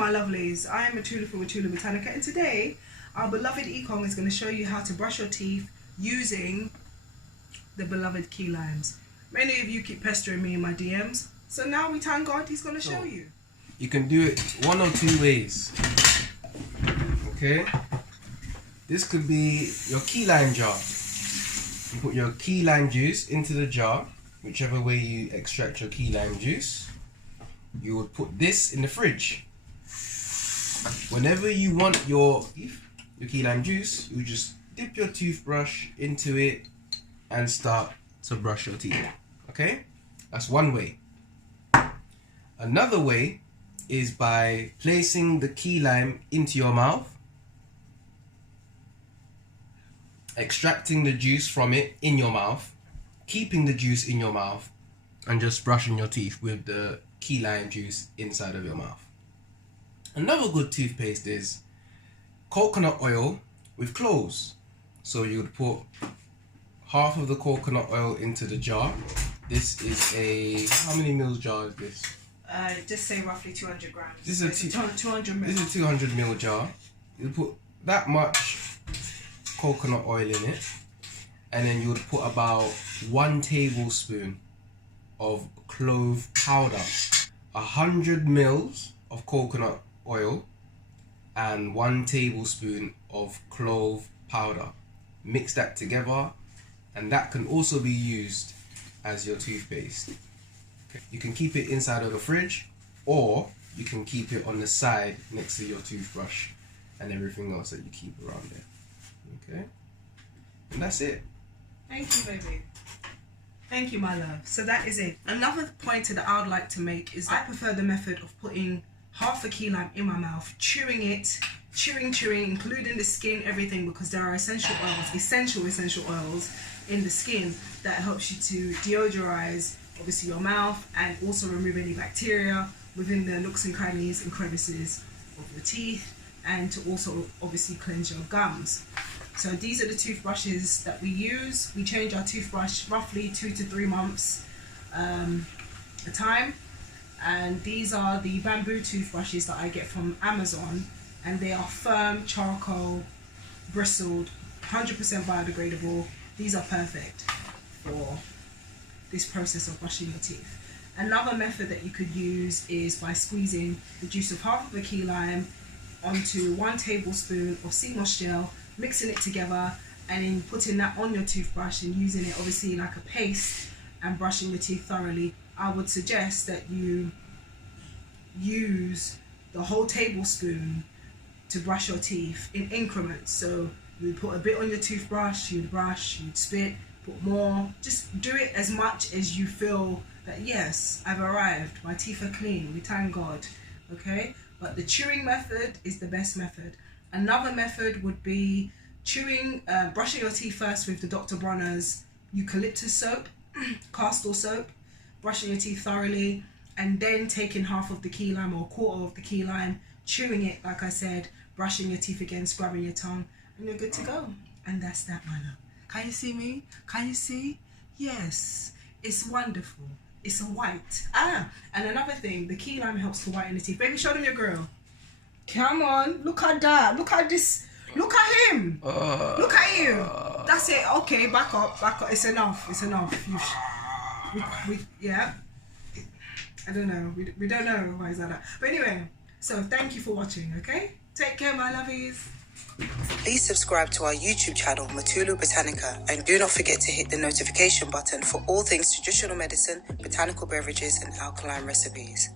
my lovelies, I am Matula from Matula Botanica, and today our beloved Ekong is going to show you how to brush your teeth using the beloved key limes. Many of you keep pestering me in my DMs, so now we thank God he's going to show you. You can do it one or two ways. Okay, this could be your key lime jar. You put your key lime juice into the jar, whichever way you extract your key lime juice. You would put this in the fridge. Whenever you want your key lime juice, you just dip your toothbrush into it and start to brush your teeth. Okay, that's one way. Another way is by placing the key lime into your mouth, extracting the juice from it in your mouth, keeping the juice in your mouth, and just brushing your teeth with the key lime juice inside of your mouth. Another good toothpaste is coconut oil with cloves. So you would put half of the coconut oil into the jar. This is a, how many ml jar is this? Just say roughly 200 grams. This is a 200 ml. This is a 200 ml jar. You put that much coconut oil in it, and then you would put about 1 tablespoon of clove powder, 100 ml of coconut oil, and 1 tablespoon of clove powder. Mix that together, and that can also be used as your toothpaste. You can keep it inside of the fridge, or you can keep it on the side next to your toothbrush and everything else that you keep around there. Okay, and that's it. Thank you, baby. Thank you, my love. So that is it. Another pointer that I would like to make is I prefer the method of putting half a key lime in my mouth, chewing it, chewing, including the skin, everything, because there are essential oils in the skin that helps you to deodorize, obviously, your mouth, and also remove any bacteria within the nooks and crannies and crevices of your teeth, and to also obviously cleanse your gums. So these are the toothbrushes that we use. We change our toothbrush roughly 2 to 3 months a time. And these are the bamboo toothbrushes that I get from Amazon. And they are firm, charcoal, bristled, 100% biodegradable. These are perfect for this process of brushing your teeth. Another method that you could use is by squeezing the juice of half of a key lime onto 1 tablespoon of sea moss gel, mixing it together, and then putting that on your toothbrush and using it obviously like a paste and brushing your teeth thoroughly. I would suggest that you use the whole tablespoon to brush your teeth in increments. So you would put a bit on your toothbrush, you'd brush, you'd spit, put more. Just do it as much as you feel that, yes, I've arrived, my teeth are clean, we thank God. Okay, but the chewing method is the best method. Another method would be chewing, brushing your teeth first with the Dr. Bronner's eucalyptus soap, castor soap, brushing your teeth thoroughly, and then taking half of the key lime or 1/4 of the key lime, chewing it, like I said, brushing your teeth again, scrubbing your tongue, and you're good to go. And that's that, my love. Can you see me? Can you see? Yes, it's wonderful. It's a white. And another thing, the key lime helps to whiten the teeth. Baby, show them your girl. Come on, look at that. Look at this. Look at him. Look at you. That's it. Okay, back up, back up. It's enough. It's enough. Yeah. I don't know. We don't know why is that. But anyway, so thank you for watching. Okay. Take care, my lovies. Please subscribe to our YouTube channel, Matula Botanica, and do not forget to hit the notification button for all things traditional medicine, botanical beverages, and alkaline recipes.